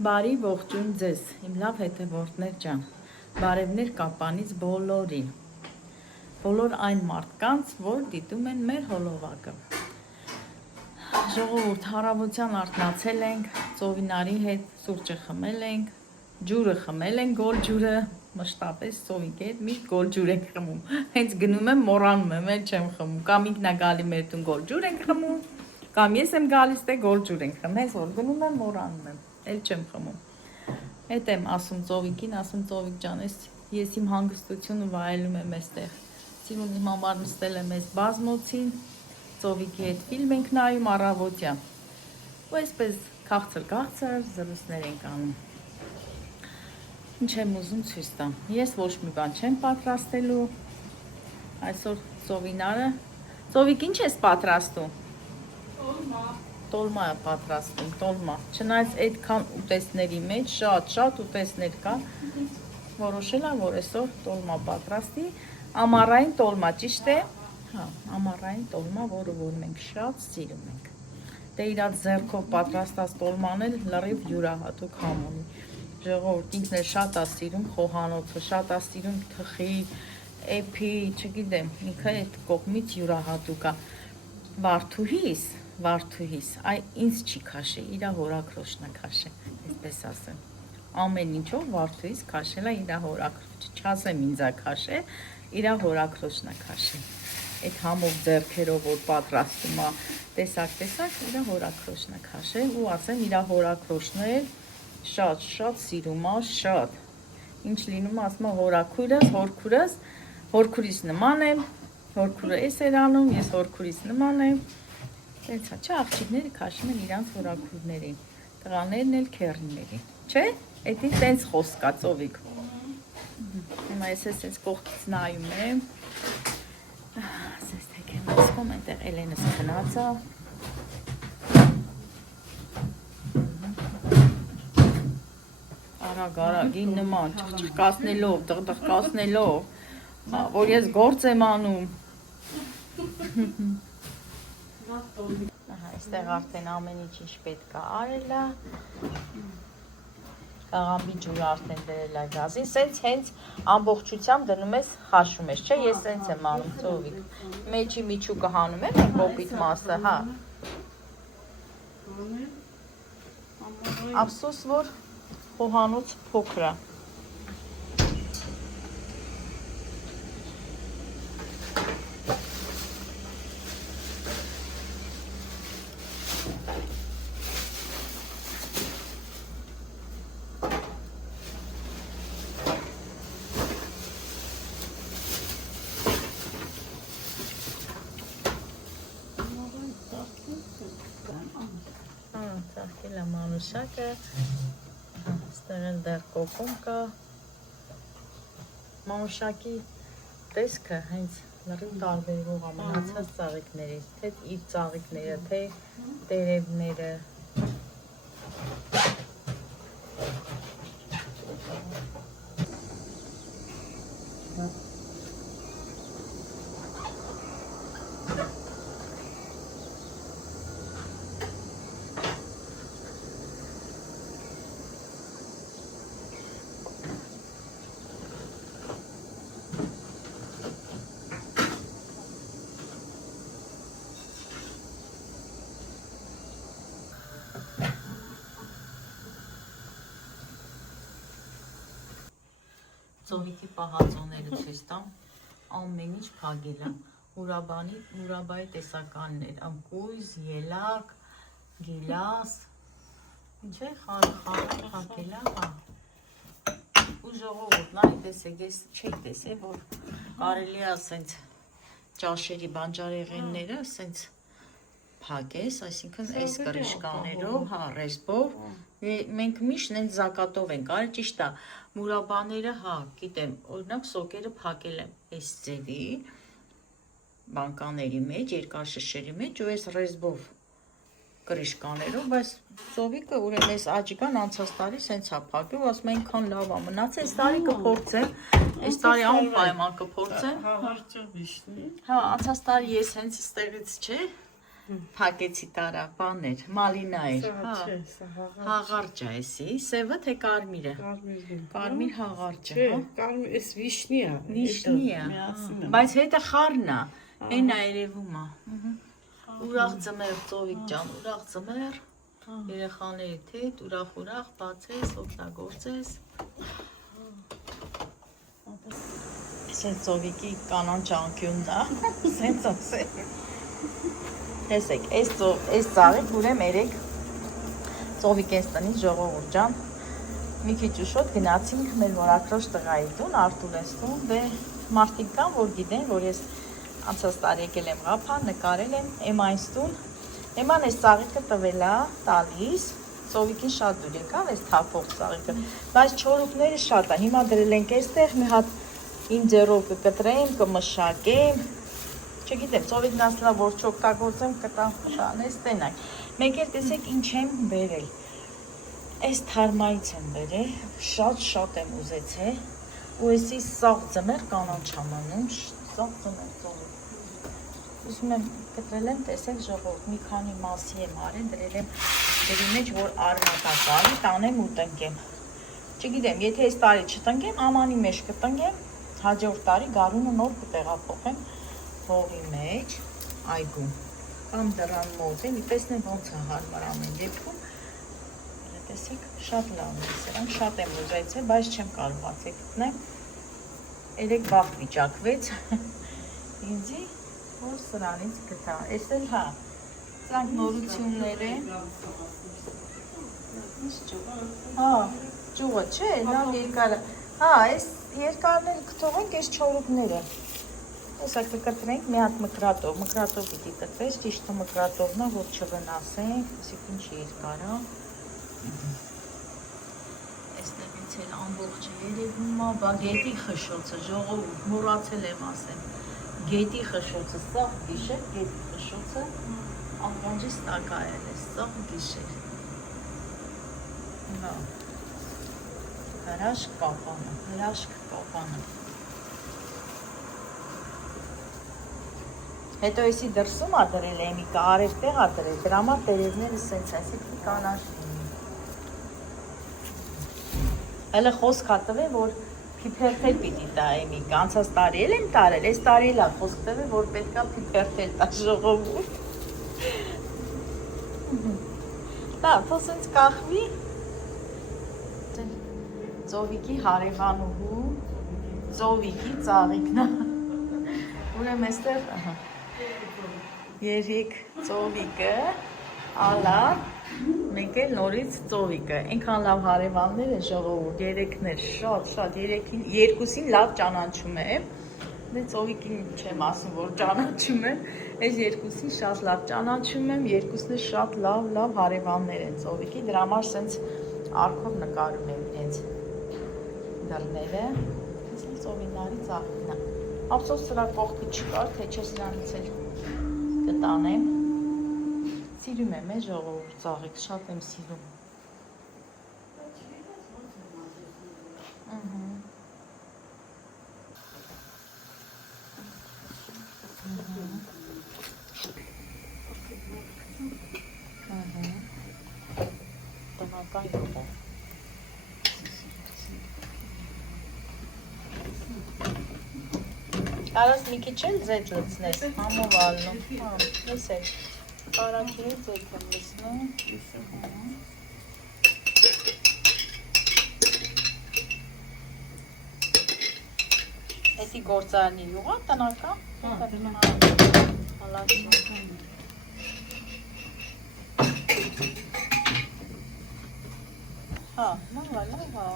Բարի ողջույն ձեզ, իմ լավ հետևորդներ ջան, բարևներ կապանից բոլորին, բոլոր այն մարդկանց, որ դիտում են մեր հոլովակը։ Ժողովուրդ, հարավության արթնացել ենք, ծովինարի հետ սուրճը խմել ենք, ջուրը խմել ենք, գոլ ջուրը, մշտապես ծովիկի հետ միշտ գոլ ջուր ենք խմում, հենց գնում եմ մոռանում եմ, էլ չեմ խմում, կամ ինքն է գալի մեր տուն գոլ ջուր ենք խմում, կամ ես եմ գալիս թե գոլ ջուր ենք խմում, հենց որ գնում եմ մոռանում եմ, էլ չեմ խմում։ Հետ եմ ասում ծովիկին, ասում ծովիկ ջան, ես իմ հանգստությունը վայելում եմ այստեղ։ Սիրուն իմ համար նստել եմ այս բազմոցին, ծովիկի հետ ֆիլմ ենք նայում առավոտյա։ Ու այսպես քաղցր զրույցներ ենք անում։ Ինչ եմ ուզում ցույց տամ։ Ես ոչ մի բան չեմ պատրաստելու։ Այսօր ծովինարը, ծովիկ ինչ ես պատրաստում։ Տոլմա է պատրաստում, տոլմա։ Չնայած այդքան ուտեստների մեջ շատ ուտեստներ կա, որոշել եմ, որ այսօր տոլմա պատրաստի, ամառային տոլմա, ճիշտ է։ Հա, ամառային տոլմա, որը որ մենք շատ սիրում ենք։ Դե իրաց ձեռքով պատրաստած տոլման էլ լրիվ յուրահատուկ համ ունի։ Ժողովուրդ, ինքն էլ շատ է սիրում խոհանոցը, շատ է սիրում թխի, էփի, չգիտեմ, ինքը այդ կողմից յուրահատուկ է։ Վարդուհիս, այ ինձ չի քաշի, իրա հորաքրոշն է քաշել, այսպես ասեմ։ Ամեն ինչով վարդուհիս քաշել է իրա հորաքրոջը, չասեմ ինձ է քաշել, իրա հորաքրոշն է քաշել։ Այդ համով ձեռքերով որ պատրաստում է, տեսակ, իրա հորաքրոշն է քաշել ու ասեմ իրա հորաքրոշն էլ շատ սիրում է, շատ։ Ինչ լինում ասում է հորաքուրս, հորքուրիս նման եմ, հորքուրը էս էր անում, ես հորքուրիս նման եմ։ Տենց է, չէ, աղջիկները քաշում են իրանց հորաքուրներին, տղաներն էլ քեռիներին, չէ՞։ Էդի տենց խոսք կա ծովիկ։ Հիմա ես էս կողքից նայում եմ։ Ասես թեքեմ ասում, այնտեղ Էլենս քնած է։ Արագ, նման, ճղճղկացնելով, դղդղկացնելով, որ ես գործ եմ անում։ Այստեղ արդեն ամեն ինչ պետք է արել է։ Կաղամբի ջուրը արդեն դրել է գազին, սենց հենց ամբողջությամբ դնում ես խաշում ես, չէ, ես սենց եմ անում ծովիկ։ Մեջի միջուկը հանում եմ, կոպիտ մասը, հա։ Ափսոս, որ խոհանոց փոքր է։ Ծաղկել է մանուշակը, այստեղ էլ դեռ կոկոմ կա, մանուշակի տեսքը հենց լրիվ տարբերվող է մնացած ծաղիկներից, թե իր ծաղիկները, թե տերևները։ Ծովիկի պահածոները ցույց տամ, ամեն ինչ փակել եմ, հուրաբայի տեսականներ, անկույզ, ելակ, գիլաս, ինչ է, խարը փակել եմ, հա։ Ու ժողովուրդ, նայ տեսեք, ես չեք տեսել, որ կարելի է ասենց ճաշերի բանջարեղենները ասենց փակես, այսինքն այս կրիշկաներով, հա, ռեսպով, մենք միշտ նենց զակատով ենք արել, ճիշտ է, մուրաբաները, հա, գիտեմ, օրինակ սոկերը փակել եմ այս ձևի բանկաների մեջ, երկար շշերի մեջ ու այս ռեսպով կրիշկաներով, բայց ծովիկը ուրեմն այս աջիկան անցած տարի սենց է փակել ու ասում այնքան լավ է մնացել, այս տարի կփորձեմ, այս տարի անպայման կփորձեմ։ Հա, անցած տարի ես հենց ստեղից չէ, Փակեցի տարա, բաներ, մալինա էր, Սա հա։ չէ, սա հաղարջ։ Հաղարջ է էսի, սևը թե կարմիրը։ Կարմիրն։ Կարմիր հաղարջ Չէ, է, հա։ կարմիր, էս վիշնի է։ Վիշնի է, Միացին է։ բայց հետը խառն է, այն է երևում է։ Ուրախ ձմեր, Ծովիկ ջան, ուրախ ձմեր, երեխաների հետ, ուրախ բացես, օգտագործես։ Սենց Ծովիկի կանանչ անկյունն է, սենց ասել։ Տեսեք, այս ծաղիկ ուրեմ երեք Ծովիկ ես տնից ժողովուրդ ջան, մի քիչ ուշոտ գնացինք մեր մորակրոշ տղայի տուն, Արտուրես տուն, դե մարդիկ կան, որ գիտեն, որ ես անցած տարի եկել եմ Ղափան, նկարել եմ Էմայից տուն, Էման այս ծաղիկը տվել է տալիս, Ծովիկին շատ դուր եկավ այս թափող ծաղիկը, բայց չորուկները շատ է, հիմա դրել ենք այստեղ, մի հատ իմ ձեռով կկտրեմ, կմշակեմ, չգիտեմ, Ծովիկն ասելա, որ չօգտագործեմ, կտամ շանես, տենակ։ Մեկ էլ տեսեք ինչ եմ բերել։ Այս թարմայից եմ բերել, շատ եմ ուզեցել, ու էսի սաղ ձմեր կանանչ ամանում, սաղ ձմեր Ծովիկ։ Ուզում եմ կտրել եմ, տեսեք ժողովուրդ, մի քանի մասի եմ արել, դրել եմ դերի մեջ, որ արմատակալի, տանեմ ու տնկեմ։ Չգիտեմ, եթե այս տարի չտնկեմ, ամանի մեջ կտնկեմ, հաջորդ տարի գարունը նոր կտեղափոխեմ հողի մեջ, այգում, կամ դրան մոտ էլի, տեսնեմ ոնց է հարմար ամեն դեպքում, տեսեք, շատ լավ է, սրանք շատ եմ ուզեցել, բայց չեմ կարողացել գտնել, երեք վաղ վիճակվեց, ինձի, որ սրանից գտա, ես էլ հա, սրանք նորություններ են, հա, ճուղը չէ, լավ երկարը, հա, ես երկարները կթողենք այս չորուկները, Հեսա կկտրենք մի հատ մկրատով պիտի կտրես, ճիշտը մկրատովն է, որ չվնասենք, ասիկ ինչ երկար է։ Այստեղից էլ ամբողջը երևում է, բա գետի խշոցը, ժողովուրդ, մոռացել եմ ասեմ, գետի խշոցը, սաղ գիշեր, գետի խշոցը, ականջիս տակայել է, սաղ գիշեր։ Հա, հրաշք կապանը։ Հետո եսի դրսում ա դրել եմ, կարև տեղ ա դրել, դրամա տերևները սենց այսիք մի կանաշ լինի։ Հելը խոսք ա տվել, որ պիպերթել պիտի տա էմիկ, անցած տարի էլ եմ տարել, այս տարի էլ ա խոսք տվել, որ պետք ա պիպերթել տա ժողովուրդ։ Դա, թո սենց կախվի, Ծովիկի հարևանուհու, Ծովիկի ծաղիկնա, ուրեմ էստեղ, երեք Ծովիկը, ալար, մեկ էլ նորից Ծովիկը, ենքան լավ հարևաններ են ժողովուրդ, երեքներ, շատ, երկուսին լավ ճանաչում եմ, դե Ծովիկին չեմ ասում, որ ճանաչում եմ, այս երկուսին շատ լավ ճանաչում եմ, երկուսն է շատ լավ հարևաններ են Ծովիկի, դրա համար սենց արքով նկարում եմ իրենց դռները, Ծովինարի ծաղիկն է, ապսոս սրա կողքի չկար, թե չէ սրանից էլ կտանեմ, սիրում եմ ժողովուրդ ծաղիկ, շատ եմ սիրում։ Տնական յուղը։ Կարաս մի քիչ էլ ձետ լցնես, համովալնում, հա, լսեք, կարաքի հետ ձետ եմ լցնում, Էսի գործարանի յուղա, տնական, հալացում, հա, լավ, հա,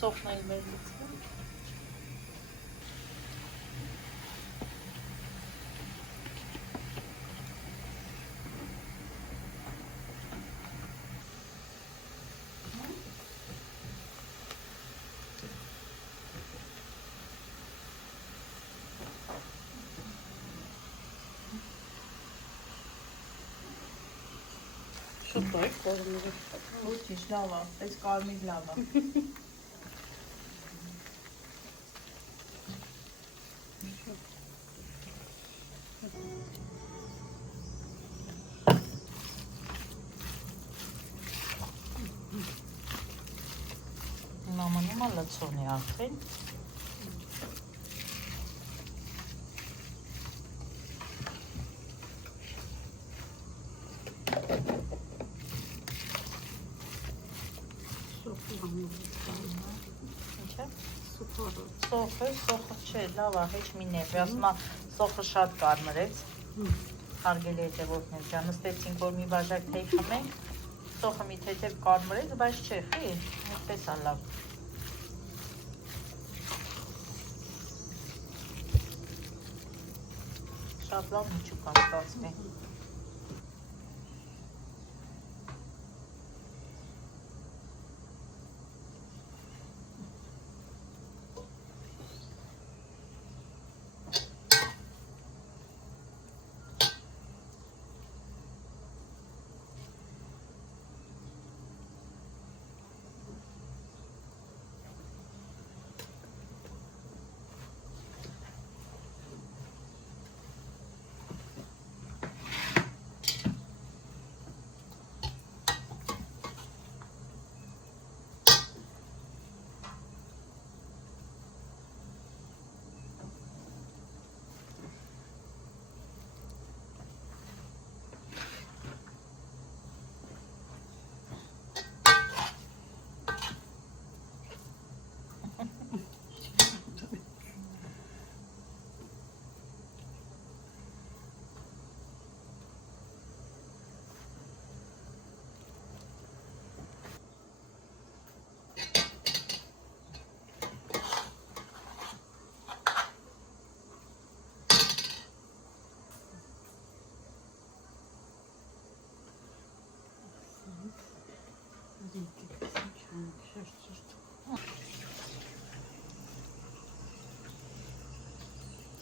սոխն էլ մեր լցվում, Շատ լավ կողմերը։ Ոչինչ, լավ է, այս կարմիր լավ է։ Հիմա լցուն է արդեն։ Սոխը չէ, լավ է, հեչ մի նեպ, ասում սոխը շատ կարմրեց, հարգելի հետևորդներ ջան, նստեցինք, որ մի բաժակ թեյ խմենք, սոխը մի թեթև կարմրեց, բայց չէ, խի, այդպես է լավ։ Շատ լավ միջուկ ստացվի։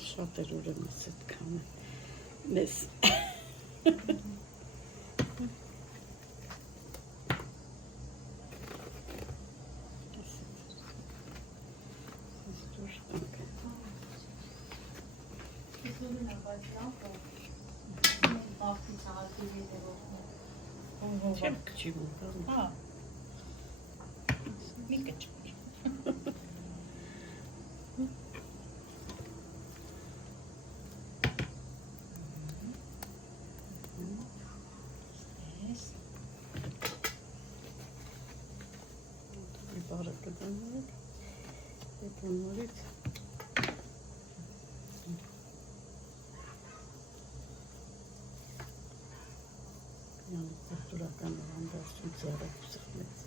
Շատ էր ուրեմն այդ կամը մեզ Չեմ կչի մուկան Հա, մի կճ Բարը կդանարեք Ետ անորից Կուրտուրական հանդարսում ձեռը կուսխմեց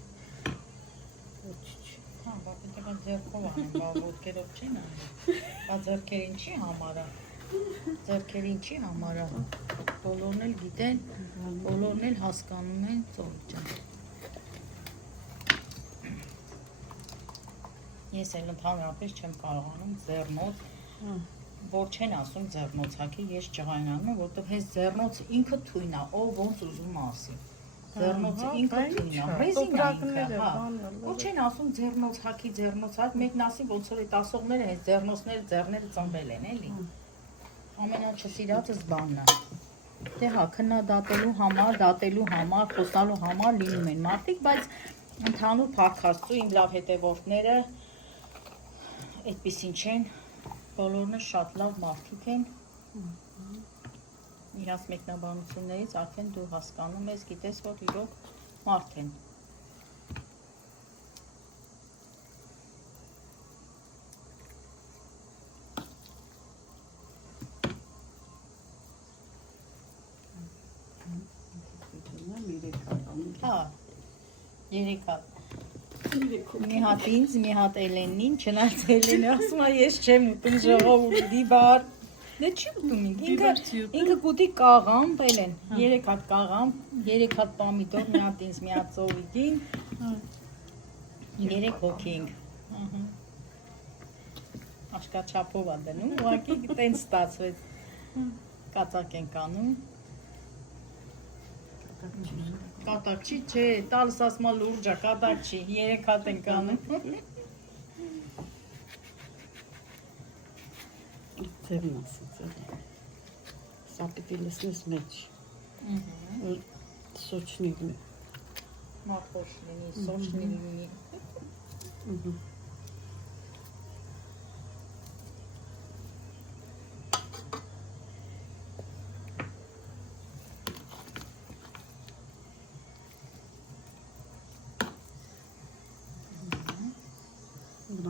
Ոչ չի Հա, բապետը ձերքով անեմ, բա ոտքերով չեն անում Բա ձերքերին չի համարա Ձերքերին չի համարա Բոլորն էլ գիտեն, բոլորն էլ հասկանում են ծորիկ ջան Ես էլ ընդհանրապես չեմ կարողանում ձեռնոց, որ չեն ասում ձեռնոց հագի, ես ջղայնանում եմ, որտեղ հենց ձեռնոց ինքը թույն է, ով ոնց ուզում ասի։ Ձեռնոցը ինքը թույն է, ռեզինա ինքը, հա։ Որ չեն ասում ձեռնոց հագի, ձեռնոց հագ, մեկն ասի ոնց որ այդ ասողները հենց ձեռները ծնվել են, էլի։ Ամենաչսիրածս բանն է։ Դե հա, դատելու համար, խոսալու համար լինում են մարդիկ, բայց ընդհանուր փառքաստու իմ լավ հետևորդները այդպիսին չեն, բոլորն շատ լավ մարդիկ են, իրանց մեկնաբանություններից արդեն դու հասկանում ես, գիտես, որ իրոք մարդ են։ Հա, 3 հատ։ Մի հատ ինձ, մի հատ Էլենին, չնայած Էլենը ասում է ես չեմ ուտում ժողովուրդի բար։ Դե չի ուտում ինքը կուտի կաղամբ, Էլեն, 3 հատ կաղամբ, 3 հատ պամիդոր, մի հատ ինձ, մի հատ ծովիկին, 3 հոգի ենք։ Աշկաչափով ա դնում, ուղղակի տենց ստացվեց։ Կատակ ենք անում։ Կատակ չի, չէ, տալս ասմա լուրջա, կատակ չի, 3 հատ ենք անում։ Ձևն ասի, ձևն։ Սա պիտի լսնես մեջ, սոչնի լինի։ Մատխոշ լինի, սոշնի լինի։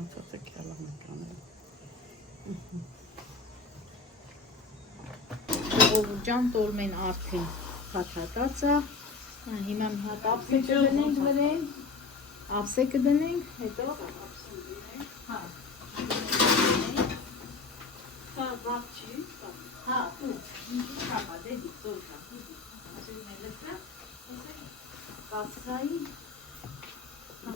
մնացածը կյալամ կանել։ Ժողովուրդ տոլմեն արդեն հատած է։ Հիմա մի հատ ափսե կդնենք վրան։ Ափսե կդնենք, հետո հա։ Սա բաց չի, հա, ու հա, դե դիքտորը։ Ասել մելքա, կասայի հա,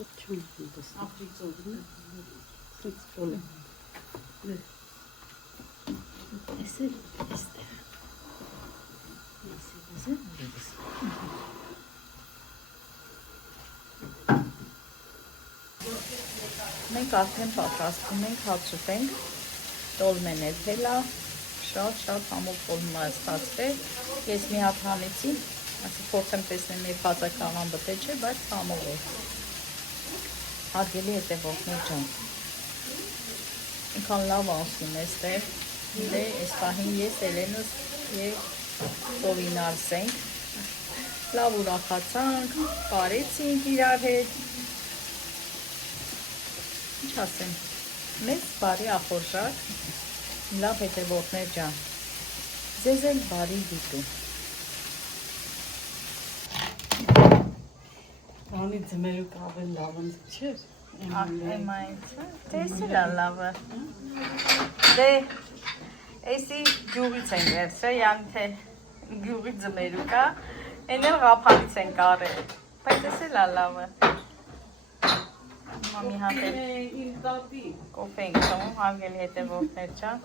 Շատ չեմ դες։ Ափրիցով։ Սից բոլը։ Էսել, էստեղ։ Մենք արդեն պատրաստում ենք հացուտենք, տոլմեն է թելա, շատ համով տոլմա ստացվել, ես մի հատ հանեցի, ասի փորձեմ տեսնեմ մեր բացակալան բթե չէ, բայց համով է, հարգելի հետևորդներ ջան, ինքան լավ անսում էստեղ, դե ես պահին ես Էլենս և Սովինարս ենք, լավ ուրախացանք, պարեցինք իրար հետ, ինչ ասեմ, մեզ բարի ախորժակ, լավ հետևորդներ ջան, ձեզ էլ բարի դիտու։ Անի ձմերուկ ավել լավ ընձ չէր։ Ակեմայինցը, տեսել է լավը։ Դե, էսի գյուղից են վերցրել, յանի թե գյուղի ձմերուկա, են էլ ғապանից են կարել, բայց տեսել է լավը։ Հիմա մի հատ էլ կոֆե ենք խմում, հարգելի հետևորդներ ջան,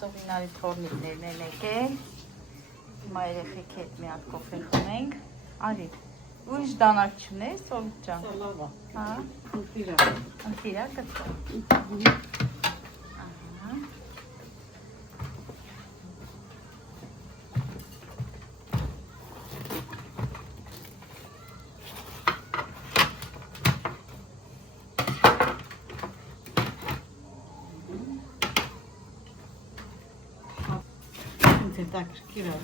Սովինարի թորնիկներն են եկել, հիմա երեխեքի հետ մի հատ կոֆե խմենք, արի, ուրիշ դանակ չունես, Սովիկ ջան։ Սա լավ է։ Հա, ընտիրա կտո։ Ինձ հետաքրքիր է։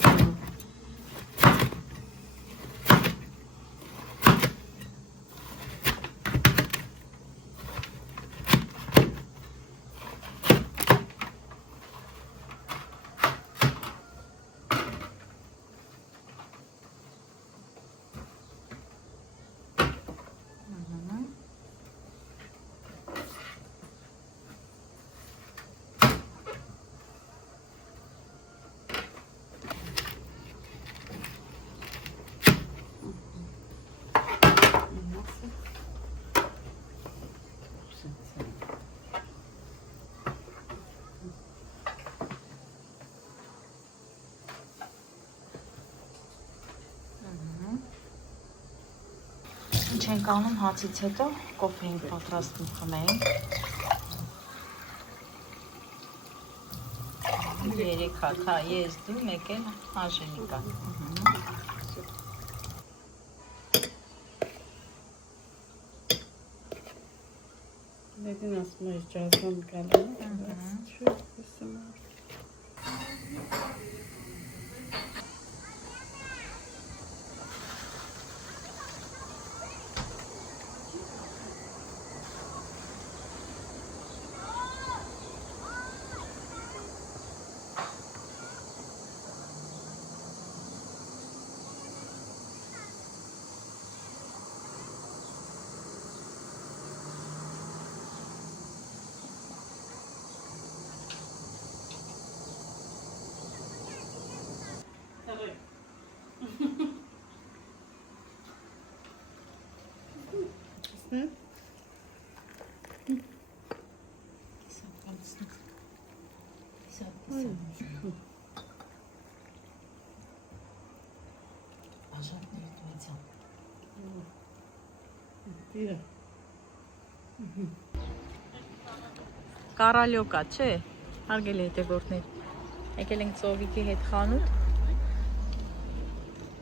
Ինչ ենք անում հացից հետո, կոֆե ենք պատրաստում խմենք։ Երեք հատ, հա, ես դու, մեկ էլ Անժելիկա։ Լեդին ասում է ջազան գալու, բայց չէ, ասում է։ Կարալյոկա, չէ, հարգելի հետևորդներ, եկել ենք Ծովիկի հետ խանութ,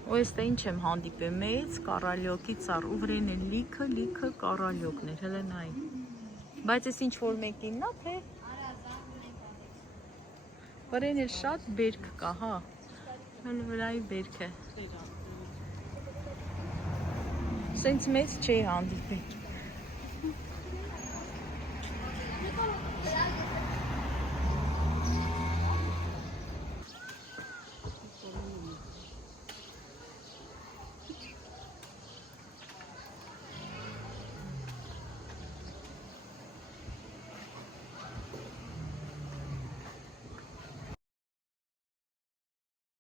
ու էստե ինչ եմ հանդիպել, մեծ կարալյոկի ծառ, ու վրեն է լիքը կարալյոկներ, հելը նայի, բայց ես ինչ որ մեկինն է, թե վրեն էլ շատ բերք կա, հա, Հələ վրայի բերքը։ Սենց մեծ չի հանդիպի։